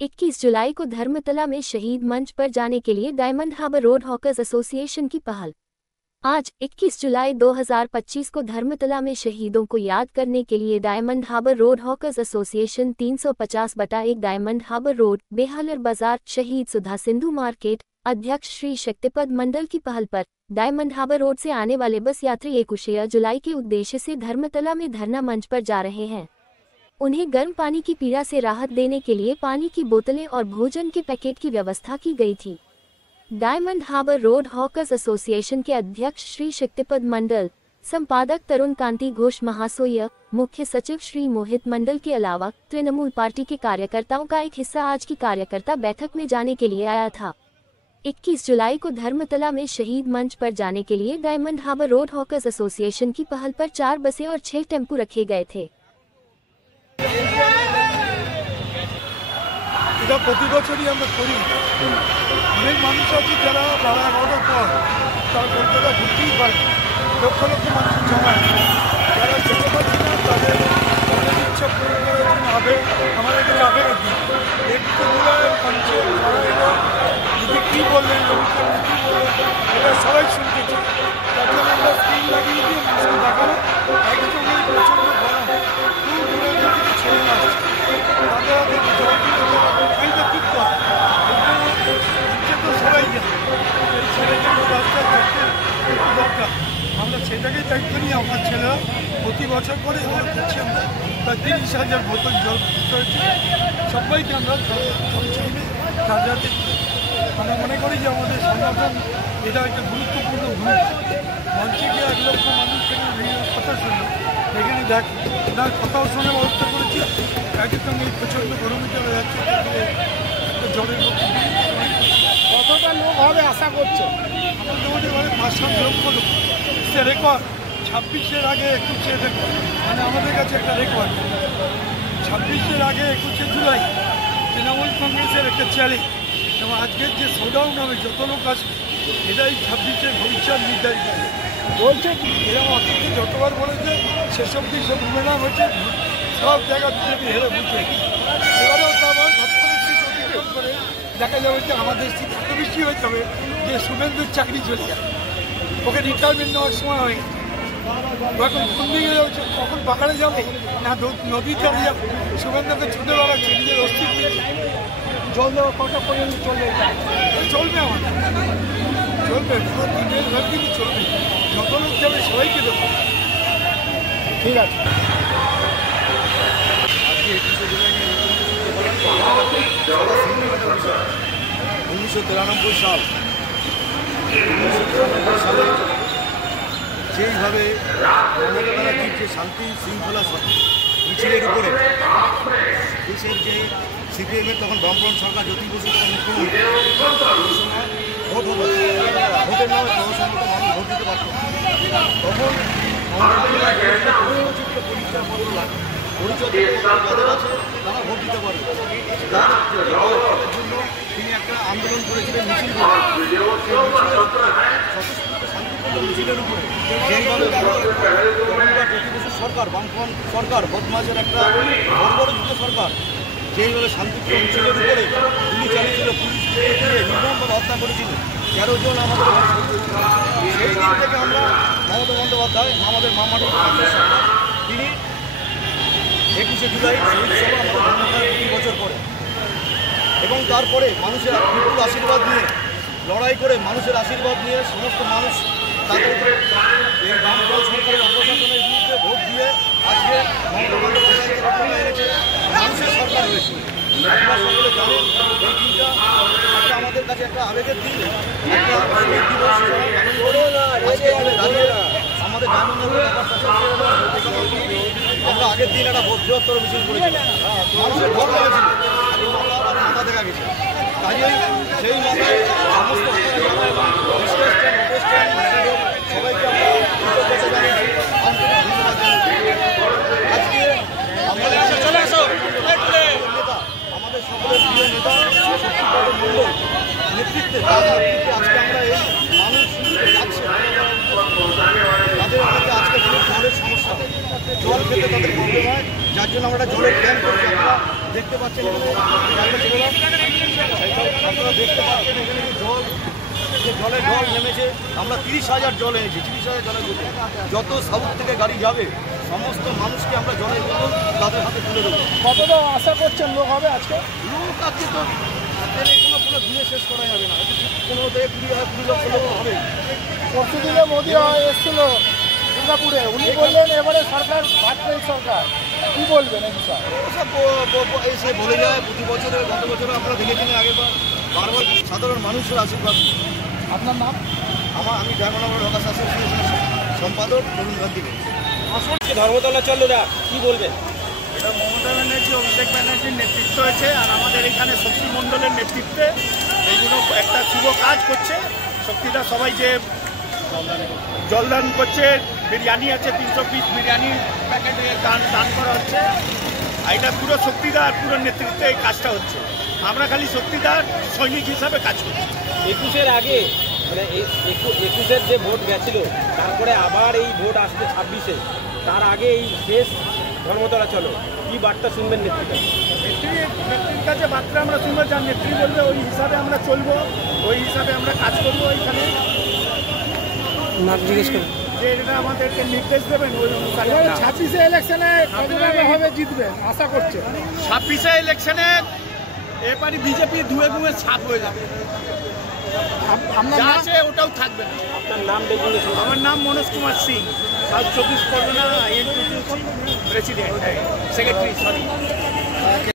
21 जुलाई को धर्मतला में शहीद मंच पर जाने के लिए Diamond Harbour Road hawkers association की पहल। आज 21 जुलाई 2025 को धर्मतला में शहीदों को याद करने के लिए Diamond Harbour Road hawkers association 350/1 Diamond Harbour Road, बेहालर बाजार, शहीद सुधा सिंधु मार्केट, अध्यक्ष श्री शक्तिपद मंडल की पहल पर डायमंड हार्बर रोड से आने वाले बस यात्री 21 जुलाई के उद्देश्य से धर्मतला में धरना मंच पर जा रहे हैं। उन्हें गर्म पानी की पीड़ा से राहत देने के लिए पानी की बोतलें और भोजन के पैकेट की व्यवस्था की गई थी। Diamond Harbour Road hawkers association के अध्यक्ष श्री शक्तिपद मंडल, संपादक तरुण कांति घोष महाशय, मुख्य सचिव श्री मोहित मंडल के अलावा तृणमूल पार्टी के कार्यकर्ताओं का एक हिस्सा आज की कार्यकर्ता बैठक में जाने के लिए आया था। 21 जुलाई को धर्मतला में शहीद मंच पर जाने के लिए Diamond Harbour Road hawkers association की पहल पर 4 बसें और 6 टेम्पो रखे गए थे। এটা প্রতি বছরই আমরা করি। অনেক মানুষ আছে যারা 12-11টার পর তারা কলকাতা ঘুরতেই পারে, লক্ষ লক্ষ মানুষ জমায়, যারা যেতে পারছে না তাদের ইচ্ছা পূরণ করার জন্য আবেগ আমাদের কাছে আবেগ আছে। একটু মঞ্চে দিদি কী বললেন, রবীন্দ্র কী বললেন, এটা সবাই শুনতেছে। তার জন্য আমরা স্ক্রিন লাগিয়ে দিয়ে মানুষকে দেখানো একদমই প্রচণ্ড গরম, খুব দূরে থেকে ছেড়ে না আমরা সেটাকেই দায়িত্ব নিয়ে আমার ছেলেরা প্রতি বছর করে করছি। আমরা প্রায় 30,000 বোতল জল করেছি, সবাইকে আমরা জল চাইবে। যাতে আমরা মনে করি যে আমাদের সংগঠন এটা একটা গুরুত্বপূর্ণ গ্রুপ। মঞ্চে গিয়ে 1 লক্ষ মানুষ কথা শুনলো, এখানে দেখ ওনার কথাও শোনার ব্যবস্থা করেছি। একদম এই প্রচণ্ড গরমে চলে যাচ্ছে, জলের কতটা লোক হবে আশা করছে? আমাদের মানে 5-7 লক্ষ লোক। সে রেকর্ড 26-এর আগে 21-এ রেকর্ড, মানে আমাদের কাছে একটা রেকর্ড। 26-এর আগে 21 জুলাই তৃণমূল কংগ্রেসের একটা চ্যালেঞ্জ, এবং আজকের যে শোডাউন হবে যত লোক আসবে এটাই 26-এর ভবিষ্যৎ নির্ধারিত বলছে। এরকম অতীতে যতবার বলেছে সেসব দিক সব ঘুমেনা হয়েছে, সব জায়গা বিজেপি হেরে বুঝে। এবারেও তো আবার অতিক্রম করে দেখা যাবে যে আমাদের সিট এত বেশি হয়ে যাবে যে শুভেন্দুর চাকরি চলে যাবে, ওকে রিটায়ারমেন্ট নেওয়ার সময় হয়ে গেছে। এখন কোন দিকে যাচ্ছে, কখন পাহাড়ে যাবে না নদী চলে যাবে। শুভেন্দুকে ছোটোবেলা নিজের অস্তিত্ব জল দেওয়া কটা পর্যন্ত চলবে, চলবে আমাদের চলবে, পুরো দিনের ঘর কিন্তু চলবে। যত লোক যাবে সবাইকে দেবো। ঠিক আছে। 1993 সালে যেইভাবে মমতা ব্যানার্জির যে শান্তি শৃঙ্খলা মিছিলের উপরে দেশের যে সিপিএমের তখন বামফ্রন্ট সরকার জ্যোতি বসু মুখ্যমন্ত্রী, ভোট হলো, ভোটের নামে প্রশাসনকে মানুষ ভোট দিতে পারত। তখন পরিচয় পত্র লাগে, পরিচয় যাদের আছে তারা ভোট দিতে পারে। তার জন্য তিনি একটা আন্দোলন করেছিলেন, মিছিল শান্তিপূর্ণ মিছিলের উপরে যেইভাবে জ্যোতি বসু সরকার, বামফ্রন্ট সরকার, বদমাশের একটা বর্বরোচিত সরকার, যেইভাবে শান্তিপূর্ণ মিছিলের উপরে গুলি চালিয়েছিল, পুলিশ দিয়ে নির্মমভাবে হত্যা করেছিল 13 জন আমাদের। সেই দিন থেকে আমরা মমতা বন্দ্যোপাধ্যায়, আমাদের মামাটির সরকার, তিনি 21 জুলাই শহীদ সভা আমাদের 2 বছর পরে, এবং তারপরে মানুষের বিপুল আশীর্বাদ নিয়ে লড়াই করে, মানুষের আশীর্বাদ নিয়ে সমস্ত মানুষ তাদের এই বামফ্রন্ট সরকারের অপশাসনের বিরুদ্ধে ভোট দিয়ে আজকে মমতা বন্দ্যোপাধ্যায়কে এনেছে, মানুষের সরকার হয়েছে। আপনারা সকলে জানেন এই দিনটা একটা আমাদের কাছে একটা আবেগের দিন, একটা শহীদ দিবস আমাদের আমরা আগের দিন একটা বৃহত্তর মিছিল করেছিলাম, মানুষের ভোট লেগেছিল, মাথা দেখা গেছে। কাজেই সেই মাথায় সমস্ত সবাইকে আন্তরিক ধন্যবাদ জানাচ্ছি। আজকে আমাদের সকলের প্রিয় নেতা শক্তিপদ মণ্ডল নেতৃত্বে, তার নেতৃত্বে আজকে আমরা এই মানুষ যাচ্ছে, তাদের মধ্যে আজকে জলের সমস্যা, জল খেতে তাদের প্রবলেম হয়, যার জন্য আমরা জলের ক্যাম্প করছি। আপনারা দেখতে পাচ্ছেন এখানে দেখতে পাচ্ছেন এখানে যে জলের ঢল নেমেছে। আমরা 30,000 জল এনেছি, 30,000 জলের বোতল। যত সাউথ থেকে গাড়ি যাবে সমস্ত মানুষকে আমরা জলের বোতল তাদের হাতে তুলে দেবো। কতটা আশা করছেন লোক হবে আজকে? লোক আজকে তো কোনো ঘুরে শেষ করা যাবে না, 15 লক্ষ লোক হবে। পরশুদিনে মোদী এসেছিল দুর্গাপুরে, উনি বললেন এবারে সরকার বাজপেয়ী সরকার, কি বলবেন এই বিষয়ে? ওসব এসে বলে যায় প্রতি বছরে, গত বছরে আপনারা দেখেছেন আগেবার, বারবার সাধারণ মানুষের আশীর্বাদ। আপনার নাম? আমি ডায়মন্ড হারবার রকার্স অ্যাসোসিয়েশনের সম্পাদক তরুণ গান্ধী। ধর্মতলা চল্লুদা কি বলবেন? এটা মমতা ব্যানার্জি, অভিষেক ব্যানার্জির নেতৃত্ব হয়েছে, আর আমাদের এখানে শক্তি মণ্ডলের নেতৃত্বে এইগুলো একটা শুভ কাজ করছে। শক্তিটা সবাই যে জলদান করছে, বিরিয়ানি আছে 300 পিস বিরিয়ানি প্যাকেটে দান করা হচ্ছে, এটা পুরো শক্তিদার পুরো নেতৃত্বে এই কাজটা হচ্ছে। আমরা খালি শক্তিদার সৈনিক হিসাবে কাজ করছি। 21-এর আগে মানে 21-এর যে ভোট গেছিল, তারপরে আবার এই ভোট আসছে 26-এ, তার আগে এই শেষ ধর্মতলা চলো, কি বার্তা শুনবেন নেতৃত্বে? নেত্রীর কাছে বার্তা আমরা শুনবো, যার নেত্রী বলবে ওই হিসাবে আমরা চলবো, ওই হিসাবে আমরা কাজ করবো। এইখানে জিজ্ঞেস করবো যে এটা আমাদেরকে নির্দেশ দেবেন ওই অনুসারে। 26-এ ইলেকশনে হবে জিতবেন আশা করছে? 26-এ ইলেকশনে এবারই বিজেপি ধুয়ে ধুয়ে ছাপ হয়ে যাবে, যা আছে ওটাও থাকবে না। আপনার নাম দেখুন। আমার নাম Manoj Kumar Singh, south 24 Pargana INTUC president, secretary, sorry.